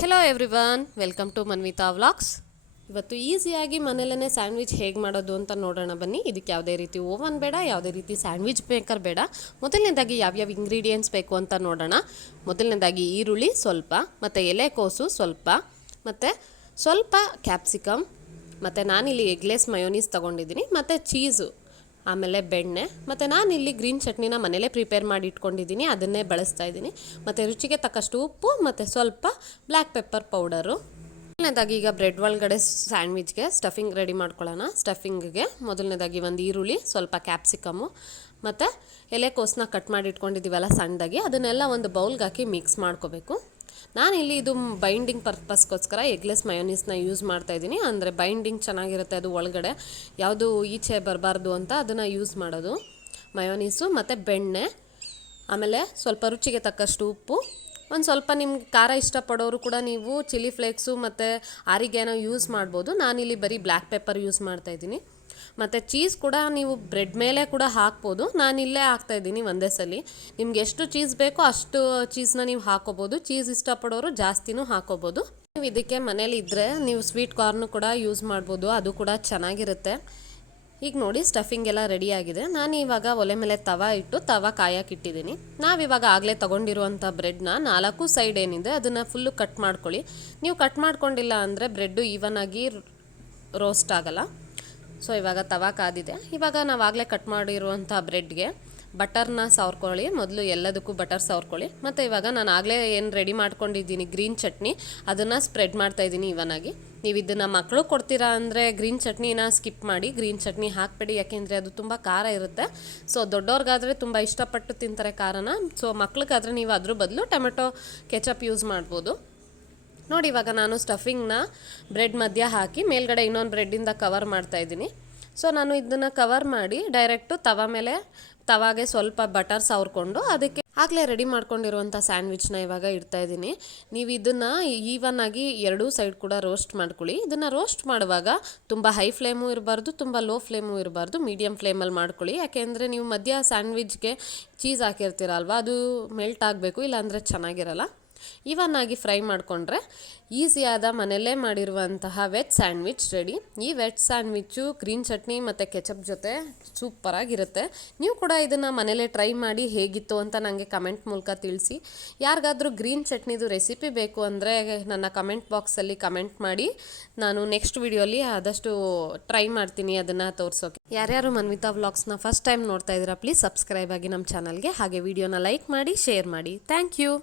Hello everyone welcome to Manvitha vlogs ಇವತ್ತು ಈಸಿಯಾಗಿ ಮನೇಲೇ ಸ್ಯಾಂಡ್ವಿಚ್ ಹೇಗೆ ಮಾಡೋದು ಅಂತ ನೋಡೋಣ ಬನ್ನಿ. ಇದಕ್ಕೆ ಯಾವುದೇ ರೀತಿ ಓವನ್ ಬೇಡ, ಯಾವುದೇ ರೀತಿ ಸ್ಯಾಂಡ್ವಿಚ್ ಮೇಕರ್ ಬೇಡ. ಮೊದಲನೇದಾಗಿ ಯಾವ್ಯಾವ ಇಂಗ್ರೀಡಿಯೆಂಟ್ಸ್ ಬೇಕು ಅಂತ ನೋಡೋಣ. ಮೊದಲನೇದಾಗಿ ಈರುಳ್ಳಿ ಸ್ವಲ್ಪ, ಮತ್ತು ಎಲೆಕೋಸು ಸ್ವಲ್ಪ, ಮತ್ತು ಸ್ವಲ್ಪ ಕ್ಯಾಪ್ಸಿಕಮ್ ಮತ್ತು ನಾನಿಲ್ಲಿ ಎಗ್ಲೆಸ್ ಮಯೋನೀಸ್ ತೊಗೊಂಡಿದ್ದೀನಿ, ಮತ್ತು ಚೀಸು ಆಮೇಲೆ ಬೆಣ್ಣೆ, ಮತ್ತು ನಾನು ಇಲ್ಲಿ ಗ್ರೀನ್ ಚಟ್ನಿನ ಮನೇಲೇ ಪ್ರಿಪೇರ್ ಮಾಡಿ ಇಟ್ಕೊಂಡಿದ್ದೀನಿ, ಅದನ್ನೇ ಬಳಸ್ತಾ ಇದ್ದೀನಿ. ಮತ್ತು ರುಚಿಗೆ ತಕ್ಕಷ್ಟು ಉಪ್ಪು, ಮತ್ತು ಸ್ವಲ್ಪ ಬ್ಲ್ಯಾಕ್ ಪೆಪ್ಪರ್ ಪೌಡರು ಮೊದಲನೇದಾಗಿ ಈಗ ಬ್ರೆಡ್ ಒಳಗಡೆ ಸ್ಯಾಂಡ್ವಿಚ್ಗೆ ಸ್ಟಫಿಂಗ್ ರೆಡಿ ಮಾಡ್ಕೊಳ್ಳೋಣ. ಸ್ಟಫಿಂಗ್ಗೆ ಮೊದಲನೇದಾಗಿ ಒಂದು ಈರುಳ್ಳಿ, ಸ್ವಲ್ಪ ಕ್ಯಾಪ್ಸಿಕಮ್ಮು ಮತ್ತು ಎಲೆಕೋಸನ್ನ ಕಟ್ ಮಾಡಿ ಇಟ್ಕೊಂಡಿದ್ದೀವಲ್ಲ ಸಣ್ಣದಾಗಿ, ಅದನ್ನೆಲ್ಲ ಒಂದು ಬೌಲ್ಗೆ ಹಾಕಿ ಮಿಕ್ಸ್ ಮಾಡ್ಕೋಬೇಕು. ನಾನಿಲ್ಲಿ ಇದು ಬೈಂಡಿಂಗ್ ಪರ್ಪಸ್ಗೋಸ್ಕರ ಎಗ್ಲೆಸ್ ಮಯೋನೀಸ್ನ ಯೂಸ್ ಮಾಡ್ತಾ ಇದ್ದೀನಿ. ಅಂದರೆ ಬೈಂಡಿಂಗ್ ಚೆನ್ನಾಗಿರುತ್ತೆ ಅದು ಒಳಗಡೆ. ಯಾವುದು ಈಚೆ ಬರಬಾರ್ದು ಅಂತ ಅದನ್ನು ಯೂಸ್ ಮಾಡೋದು. ಮಯೋನೀಸು ಮತ್ತು ಬೆಣ್ಣೆ, ಆಮೇಲೆ ಸ್ವಲ್ಪ ರುಚಿಗೆ ತಕ್ಕಷ್ಟು ಉಪ್ಪು. ಒಂದು ಸ್ವಲ್ಪ ನಿಮ್ಗೆ ಖಾರ ಇಷ್ಟಪಡೋರು ಕೂಡ ನೀವು ಚಿಲ್ಲಿ ಫ್ಲೇಕ್ಸು ಮತ್ತು ಆರಿಗೇನೋ ಯೂಸ್ ಮಾಡ್ಬೋದು. ನಾನಿಲ್ಲಿ ಬರೀ ಬ್ಲ್ಯಾಕ್ ಪೆಪ್ಪರ್ ಯೂಸ್ ಮಾಡ್ತಾ ಇದ್ದೀನಿ. ಮತ್ತು ಚೀಸ್ ಕೂಡ ನೀವು ಬ್ರೆಡ್ ಮೇಲೆ ಕೂಡ ಹಾಕ್ಬೋದು. ನಾನು ಇಲ್ಲೇ ಹಾಕ್ತಾ ಇದ್ದೀನಿ ಒಂದೇ ಸಲ. ನಿಮ್ಗೆ ಎಷ್ಟು ಚೀಸ್ ಬೇಕೋ ಅಷ್ಟು ಚೀಸ್ನ ನೀವು ಹಾಕೋಬೋದು. ಚೀಸ್ ಇಷ್ಟಪಡೋರು ಜಾಸ್ತಿನೂ ಹಾಕೋಬೋದು. ನೀವು ಇದಕ್ಕೆ ಮನೇಲಿ ಇದ್ದರೆ ನೀವು ಸ್ವೀಟ್ ಕಾರ್ನ್ ಕೂಡ ಯೂಸ್ ಮಾಡ್ಬೋದು. ಅದು ಕೂಡ ಚೆನ್ನಾಗಿರುತ್ತೆ. ಈಗ ನೋಡಿ ಸ್ಟಫಿಂಗ್ ಎಲ್ಲ ರೆಡಿ ಆಗಿದೆ. ನಾನು ಇವಾಗ ಒಲೆ ಮೇಲೆ ತವ ಇಟ್ಟು ತವ ಕಾಯಕ್ಕೆ ಇಟ್ಟಿದ್ದೀನಿ. ನಾವಿವಾಗ ಆಗಲೇ ತೊಗೊಂಡಿರುವಂಥ ಬ್ರೆಡ್ನ ನಾಲ್ಕು ಸೈಡ್ ಏನಿದೆ ಅದನ್ನು ಫುಲ್ಲು ಕಟ್ ಮಾಡ್ಕೊಳ್ಳಿ. ನೀವು ಕಟ್ ಮಾಡ್ಕೊಂಡಿಲ್ಲ ಅಂದರೆ ಬ್ರೆಡ್ಡು ಈವನ್ ಆಗಿ ರೋಸ್ಟ್ ಆಗಲ್ಲ. ಸೊ ಇವಾಗ ತವಾ ಕಾದಿದೆ. ಇವಾಗ ನಾವು ಆಗಲೇ ಕಟ್ ಮಾಡಿರುವಂಥ ಬ್ರೆಡ್ಗೆ ಬಟರ್ನ ಸವರ್ಕೊಳ್ಳಿ. ಮೊದಲು ಎಲ್ಲದಕ್ಕೂ ಬಟರ್ ಸವರ್ಕೊಳ್ಳಿ. ಮತ್ತು ಇವಾಗ ನಾನು ಆಗಲೇ ಏನು ರೆಡಿ ಮಾಡ್ಕೊಂಡಿದ್ದೀನಿ ಗ್ರೀನ್ ಚಟ್ನಿ, ಅದನ್ನು ಸ್ಪ್ರೆಡ್ ಮಾಡ್ತಾಯಿದ್ದೀನಿ ಇವನಾಗಿ. ನೀವು ಇದನ್ನು ಮಕ್ಕಳು ಕೊಡ್ತೀರಾ ಅಂದರೆ ಗ್ರೀನ್ ಚಟ್ನಿನ ಸ್ಕಿಪ್ ಮಾಡಿ ಗ್ರೀನ್ ಚಟ್ನಿ ಹಾಕಬೇಡಿ. ಯಾಕೆಂದರೆ ಅದು ತುಂಬ ಖಾರ ಇರುತ್ತೆ. ಸೊ ದೊಡ್ಡವ್ರಿಗಾದರೆ ತುಂಬ ಇಷ್ಟಪಟ್ಟು ತಿಂತಾರೆ ಖಾರನ ಸೊ ಮಕ್ಳಿಗಾದರೆ ನೀವು ಅದ್ರ ಬದಲು ಟೊಮೆಟೊ ಕೆಚಪ್ ಯೂಸ್ ಮಾಡ್ಬೋದು. ನೋಡಿ, ಇವಾಗ ನಾನು ಸ್ಟಫಿಂಗ್ನ ಬ್ರೆಡ್ ಮಧ್ಯ ಹಾಕಿ ಮೇಲ್ಗಡೆ ಇನ್ನೊಂದು ಬ್ರೆಡ್ಡಿಂದ ಕವರ್ ಮಾಡ್ತಾ ಇದ್ದೀನಿ. ಸೊ ನಾನು ಇದನ್ನು ಕವರ್ ಮಾಡಿ ಡೈರೆಕ್ಟು ತವ ಮೇಲೆ ತವಾಗೆ ಸ್ವಲ್ಪ ಬಟರ್ ಸವರ್ಕೊಂಡು ಅದಕ್ಕೆ ಆಗಲೇ ರೆಡಿ ಮಾಡ್ಕೊಂಡಿರುವಂಥ ಸ್ಯಾಂಡ್ವಿಚ್ನ ಇವಾಗ ಇಡ್ತಾ ಇದ್ದೀನಿ. ನೀವು ಇದನ್ನು ಈವನ್ ಆಗಿ ಎರಡೂ ಸೈಡ್ ಕೂಡ ರೋಸ್ಟ್ ಮಾಡ್ಕೊಳ್ಳಿ. ಇದನ್ನು ರೋಸ್ಟ್ ಮಾಡುವಾಗ ತುಂಬ ಹೈ ಫ್ಲೇಮು ಇರಬಾರ್ದು, ತುಂಬ ಲೋ ಫ್ಲೇಮು ಇರಬಾರ್ದು. ಮೀಡಿಯಮ್ ಫ್ಲೇಮಲ್ಲಿ ಮಾಡ್ಕೊಳ್ಳಿ. ಯಾಕೆಂದರೆ ನೀವು ಮಧ್ಯ ಸ್ಯಾಂಡ್ವಿಚ್ಗೆ ಚೀಸ್ ಹಾಕಿರ್ತೀರಲ್ವ, ಅದು ಮೆಲ್ಟ್ ಆಗಬೇಕು, ಇಲ್ಲಾಂದರೆ ಚೆನ್ನಾಗಿರಲ್ಲ. ಇವನ್ ಆಗಿ ಫ್ರೈ ಮಾಡಿಕೊಂಡ್ರೆ ಈಸಿಯಾದ ಮನೆಯಲ್ಲೇ ಮಾಡಿರುವಂತಹ ವೆಜ್ ಸ್ಯಾಂಡ್ವಿಚ್ ರೆಡಿ. ಈ ವೆಜ್ ಸ್ಯಾಂಡ್ವಿಚ್ಚು, ಗ್ರೀನ್ ಚಟ್ನಿ ಮತ್ತು ಕೆಚಪ್ ಜೊತೆ ಸೂಪರಾಗಿರುತ್ತೆ. ನೀವು ಕೂಡ ಇದನ್ನು ಮನೇಲೇ ಟ್ರೈ ಮಾಡಿ ಹೇಗಿತ್ತು ಅಂತ ನನಗೆ ಕಮೆಂಟ್ ಮೂಲಕ ತಿಳಿಸಿ. ಯಾರಿಗಾದರೂ ಗ್ರೀನ್ ಚಟ್ನಿದು ರೆಸಿಪಿ ಬೇಕು ಅಂದರೆ ನನ್ನ ಕಮೆಂಟ್ ಬಾಕ್ಸಲ್ಲಿ ಕಮೆಂಟ್ ಮಾಡಿ. ನಾನು ನೆಕ್ಸ್ಟ್ ವಿಡಿಯೋಲಿ ಆದಷ್ಟು ಟ್ರೈ ಮಾಡ್ತೀನಿ ಅದನ್ನು ತೋರಿಸೋಕೆ. ಯಾರ್ಯಾರು ಮನ್ವಿತಾ ವ್ಲಾಗ್ಸ್ನ ಫಸ್ಟ್ ಟೈಮ್ ನೋಡ್ತಾ ಇದ್ದೀರಾ, ಪ್ಲೀಸ್ ಸಬ್ಸ್ಕ್ರೈಬ್ ಆಗಿ ನಮ್ಮ ಚಾನಲ್ಗೆ ಹಾಗೆ ವಿಡಿಯೋನ ಲೈಕ್ ಮಾಡಿ, ಶೇರ್ ಮಾಡಿ. Thank you.